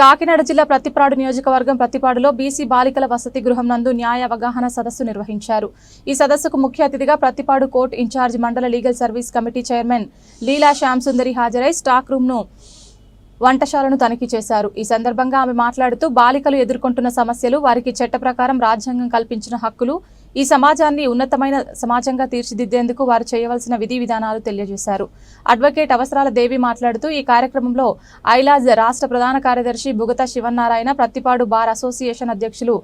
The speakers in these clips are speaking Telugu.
కాకినాడ జిల్లా ప్రతిపాడు నియోజకవర్గం ప్రతిపాడులో బీసీ బాలికల వసతి గృహం నందు న్యాయ అవగాహన సదస్సు నిర్వహించారు. ఈ సదస్సుకు ముఖ్య అతిథిగా Prathipadu court incharge mandal legal service committee chairman Leela Shyamsundari హాజరై స్టాక్ రూమ్ను వంటశాలను తనిఖీ చేశారు. ఈ సందర్భంగా ఆమె మాట్లాడుతూ బాలికలు ఎదుర్కొంటున్న సమస్యలు వారికి చట్ట ప్రకారం రాజ్యాంగం కల్పించిన హక్కులు ఈ సమాజాన్ని ఉన్నతమైన సమాజంగా తీర్చిదిద్దేందుకు వారు చేయవలసిన విధి విధానాలు తెలియజేశారు. అడ్వకేట్ అవసరాల దేవి మాట్లాడుతూ ఈ కార్యక్రమంలో ఐలాజ్ రాష్ట్ర ప్రధాన కార్యదర్శి బుగత శివన్నారాయణ ప్రత్తిపాడు బార్ అసోసియేషన్ అధ్యక్షులు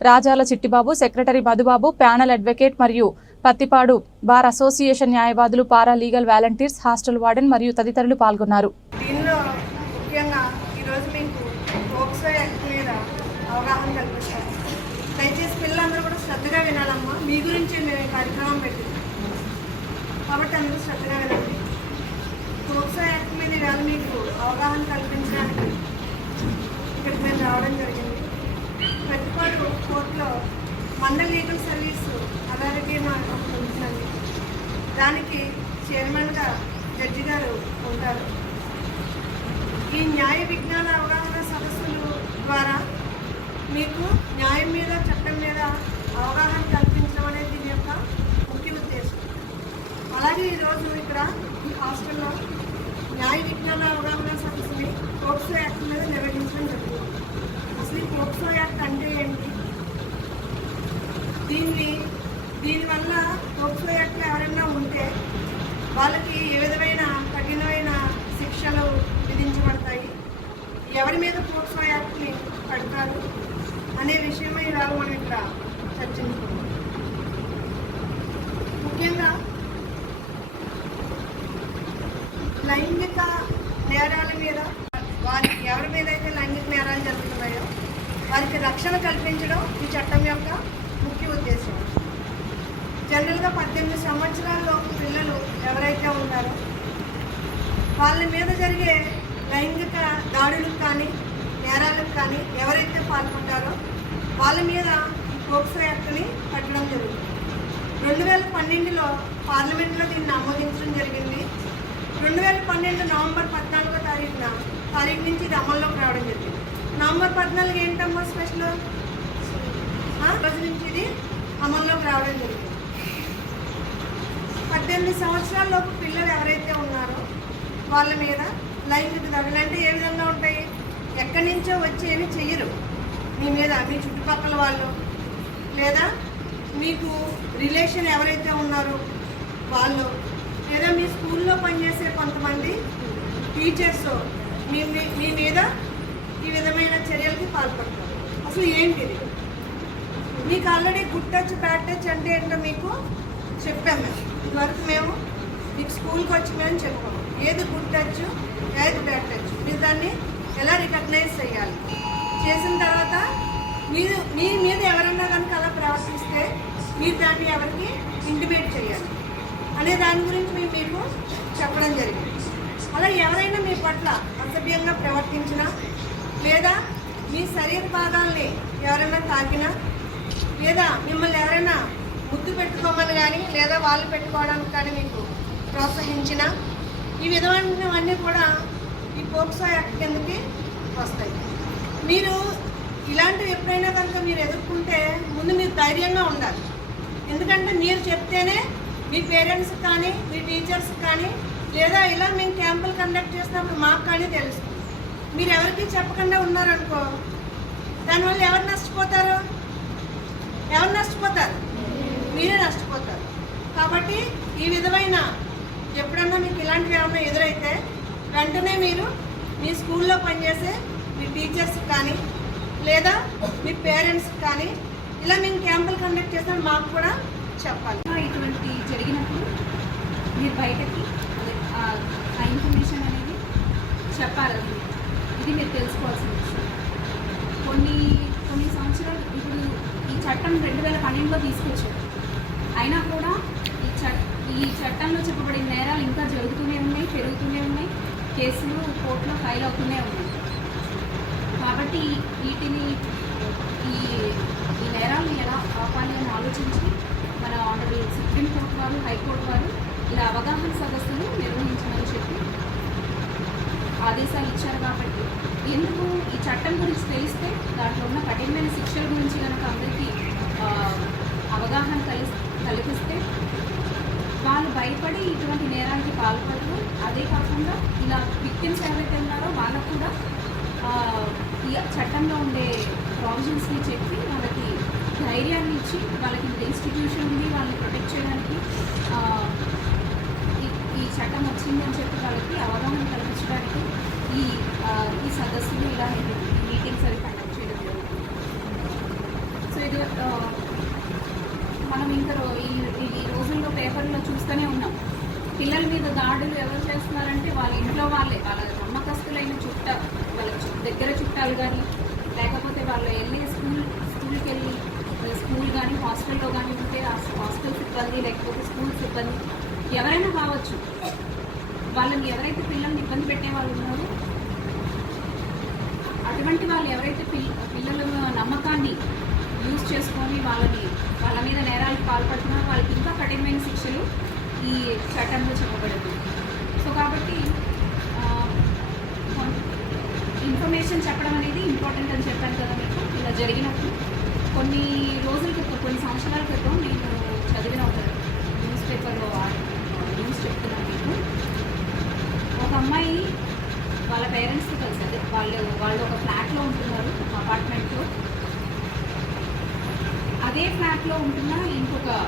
Rajala Chittibabu secretary Madhubabu panel advocate మరియు పత్తిపాడు బార్ అసోసియేషన్ న్యాయవాదులు para legal volunteers hostel warden మరియు తదితరులు పాల్గొన్నారు దీనిలో ముఖ్యంగా ఈరోజు మీకు పోక్సో యాక్ట్ మీద అవగాహన కల్పిస్తాం దయచేసి పిల్లలందరూ కూడా శ్రద్ధగా మీ గురించే మేము కార్యక్రమం పెట్టింది కాబట్టి అందరూ శ్రద్ధగా వినండి. పోక్సో యాక్ట్ మీద ఇవాళ మీకు అవగాహన కల్పించడానికి ఇక్కడికి మేము రావడం జరిగింది. ప్రతిపాటు కోర్టులో మండల లీగల్ సర్వీస్ అథారిటీ మాకు ఉంటుందండి దానికి చైర్మన్గా జడ్జి గారు ఉంటారు. ఈ న్యాయ విజ్ఞాన అవగాహన సదస్సులు ద్వారా మీకు న్యాయం మీద చట్టం మీద అవగాహన కల్పించడం అనేది దీని యొక్క ముఖ్య ఉద్దేశం. అలాగే ఈరోజు ఇక్కడ ఈ హాస్టల్లో న్యాయ విజ్ఞాన అవగాహన సదస్సుని పోక్సో యాక్ట్ మీద నిర్వహించడం జరిగింది. అసలు ఈ పోక్సో యాక్ట్ అంటే ఏంటి? దీన్ని దీనివల్ల పోక్సో యాక్ట్ ఎవరైనా ఉంటే వాళ్ళకి ఏ విధమైన కఠినమైన శిక్షలు విధించబడతాయి ఎవరి మీద పోక్సో యాక్ట్ని పెడతారు అనే విషయమై ఇవాళ మనం ఇక్కడ చర్చించుకుందాం ముఖ్యంగా లైంగిక నేరాల మీద వారికి ఎవరి మీద అయితే లైంగిక నేరాలు జరుగుతున్నాయో వారికి రక్షణ కల్పించడం ఈ చట్టం యొక్క ముఖ్య ఉద్దేశం. జనరల్గా పద్దెనిమిది సంవత్సరాల్లో పిల్లలు ఎవరైతే ఉన్నారో వాళ్ళ మీద జరిగే లైంగిక దాడులకు కానీ నేరాలకు కానీ ఎవరైతే పాల్గొంటారో వాళ్ళ మీద పోక్సో యాక్ట్ని పెట్టడం జరుగుతుంది. రెండు వేల పన్నెండులో పార్లమెంట్లో దీన్ని ఆమోదించడం జరిగింది. రెండు వేల పన్నెండు నవంబర్ పద్నాలుగో తారీఖున తారీఖు నుంచి ఇది అమల్లోకి రావడం జరిగింది. నవంబర్ పద్నాలుగు ఏంటమ్మా స్పెషల్? రోజు నుంచి ఇది అమల్లోకి రావడం జరిగింది. పద్దెనిమిది సంవత్సరాల లోపు పిల్లలు ఎవరైతే ఉన్నారో వాళ్ళ మీద లైంగిక దాడులు అంటే ఏ విధంగా ఉంటాయి? ఎక్కడి నుంచో వచ్చేవి చెయ్యరు. మీ మీద మీ చుట్టుపక్కల వాళ్ళు లేదా మీకు రిలేషన్ ఎవరైతే ఉన్నారో వాళ్ళు లేదా మీ స్కూల్లో పనిచేసే కొంతమంది టీచర్స్ మీ మీ- మీద ఈ విధమైన చర్యలకి పాల్పడతారు. అసలు ఏంటిది? మీకు already good touch bad touch అంటే ఏంటో మీకు చెప్పాము. మేము ఇదివరకు మేము మీకు స్కూల్కి వచ్చి మేము చెప్పాము. ఏది గుడ్ టచ్ ఏది బ్యాడ్ టచ్ మీరు దాన్ని ఎలా రికగ్నైజ్ చేయాలి? చేసిన తర్వాత మీరు మీ మీద ఎవరన్నా కనుక అలా ప్రవర్తిస్తే మీరు దాన్ని ఎవరికి ఇంటిమేట్ చేయాలి అనే దాని గురించి మేము మీకు చెప్పడం జరిగింది. అలా ఎవరైనా మీ పట్ల అసభ్యంగా ప్రవర్తించినా లేదా మీ శరీర భాగాల్ని ఎవరైనా తాకినా లేదా మిమ్మల్ని ఎవరైనా ముద్దు పెట్టుకోమని కానీ లేదా వాళ్ళు పెట్టుకోవడానికి కానీ మీకు ప్రోత్సహించిన ఈ విధమైనవన్నీ కూడా ఈ పోక్సో యాక్ట్ కిందకి వస్తాయి. మీరు ఇలాంటివి ఎప్పుడైనా కనుక మీరు ఎదుర్కొంటే ముందు మీరు ధైర్యంగా ఉండాలి. ఎందుకంటే మీరు చెప్తేనే మీ పేరెంట్స్ కానీ మీ టీచర్స్ కానీ లేదా ఇలా మేము క్యాంపులు కండక్ట్ చేసినప్పుడు మాకు కానీ తెలుస్తుంది మీరు ఎవరికి చెప్పకుండా ఉన్నారనుకో దానివల్ల ఎవరు నష్టపోతారు? ఎవరు నష్టపోతారు? మీరే నష్టపోతారు. కాబట్టి ఈ విధమైన ఎప్పుడన్నా మీకు ఇలాంటివి ఏమైనా ఎదురైతే వెంటనే మీరు మీ స్కూల్లో పనిచేసే మీ టీచర్స్ కానీ లేదా మీ పేరెంట్స్ కానీ ఇలా మేము క్యాంపులు కండక్ట్ చేస్తాం. మాకు కూడా చెప్పాలి. ఇటువంటి జరిగినప్పుడు మీరు బయటకి ఆ ఆ ఇన్ఫర్మేషన్ అనేది చెప్పాలి ఇది మీరు తెలుసుకోవాల్సిన విషయం. కొన్ని కొన్ని సంవత్సరాలు ఇప్పుడు ఈ చట్టం రెండు వేల పన్నెండులో తీసుకొచ్చారు. అయినా కూడా ఈ చట్ ఈ చట్టంలో చెప్పబడిన నేరాలు ఇంకా జరుగుతూనే ఉన్నాయి పెరుగుతూనే ఉన్నాయి కేసులు కోర్టులో ఫైల్ అవుతూనే ఉన్నాయి. కాబట్టి వీటిని ఈ ఈ ఎలా ఆపాలి అని ఆలోచించి మన ఆనరబుల్ సుప్రీంకోర్టు వారు హైకోర్టు వారు ఇలా అవగాహన సదస్సులు నిర్వహించమని చెప్పి ఆదేశాలు ఇచ్చారు కాబట్టి ఎందుకు ఈ చట్టం గురించి తెలిస్తే దాంట్లో ఉన్న కఠినమైన శిక్షల గురించి కనుక అందరికీ అవగాహన కలి కల్పిస్తే వాళ్ళు భయపడి ఇటువంటి నేరానికి పాల్పడరు. అదే కాకుండా ఇలా విక్టిమ్స్ ఎవరైతే ఉన్నారో వాళ్ళకు కూడా ఈ చట్టంలో ఉండే ప్రావిజన్స్ని చెప్పి వాళ్ళకి ధైర్యాన్ని ఇచ్చి వాళ్ళకి ఇన్స్టిట్యూషన్ ఉంది వాళ్ళని ప్రొటెక్ట్ చేయడానికి ఈ- చట్టం వచ్చింది అని చెప్పి వాళ్ళకి అవగాహన కల్పించడానికి ఈ ఈ సదస్సులు ఇలా మీటింగ్స్ అవి కండక్ట్ చేయడం జరుగుతుంది సో ఇది మనం ఇంకా ఈ ఈ రోజుల్లో పేపర్లో చూస్తూనే ఉన్నాం. పిల్లల మీద దాడులు ఎవరు చేస్తున్నారంటే వాళ్ళ ఇంట్లో వాళ్ళే వాళ్ళ నమ్మకస్తులైన చుట్ట వాళ్ళ దగ్గర చుట్టాలు కానీ లేకపోతే వాళ్ళు వెళ్ళి స్కూల్ స్కూల్కి వెళ్ళి స్కూల్ కానీ హాస్టల్లో కానీ ఉంటే ఆ హాస్టల్ సిబ్బంది లేకపోతే స్కూల్ సిబ్బంది ఎవరైనా కావచ్చు. వాళ్ళని ఎవరైతే పిల్లల్ని ఇబ్బంది పెట్టే వాళ్ళు ఉన్నారో అటువంటి వాళ్ళు ఎవరైతే పిల్ పిల్లల నమ్మకాన్ని యూజ్ చేసుకొని వాళ్ళని వాళ్ళ మీద నేరాలకు పాల్పడుతున్నారో వాళ్ళకి ఇంకా కఠినమైన శిక్షలు ఈ చట్టంలో చెప్పబడింది సో కాబట్టి కొన్- ఇన్ఫర్మేషన్ చెప్పడం అనేది ఇంపార్టెంట్ అని చెప్పాను కదా మీకు ఇలా జరిగినప్పుడు. కొన్ని రోజుల క్రితం కొన్ని సంవత్సరాల క్రితం నేను చదివిన ఒక న్యూస్ పేపర్లో న్యూస్ చెప్తున్నాను మీకు. ఒక అమ్మాయి వాళ్ళ పేరెంట్స్తో కలిసి అదే వాళ్ళు వాళ్ళు ఒక ఫ్లాట్లో ఉంటున్నారు అపార్ట్మెంట్లో అదే ఫ్లాట్లో ఉంటున్న ఇంకొక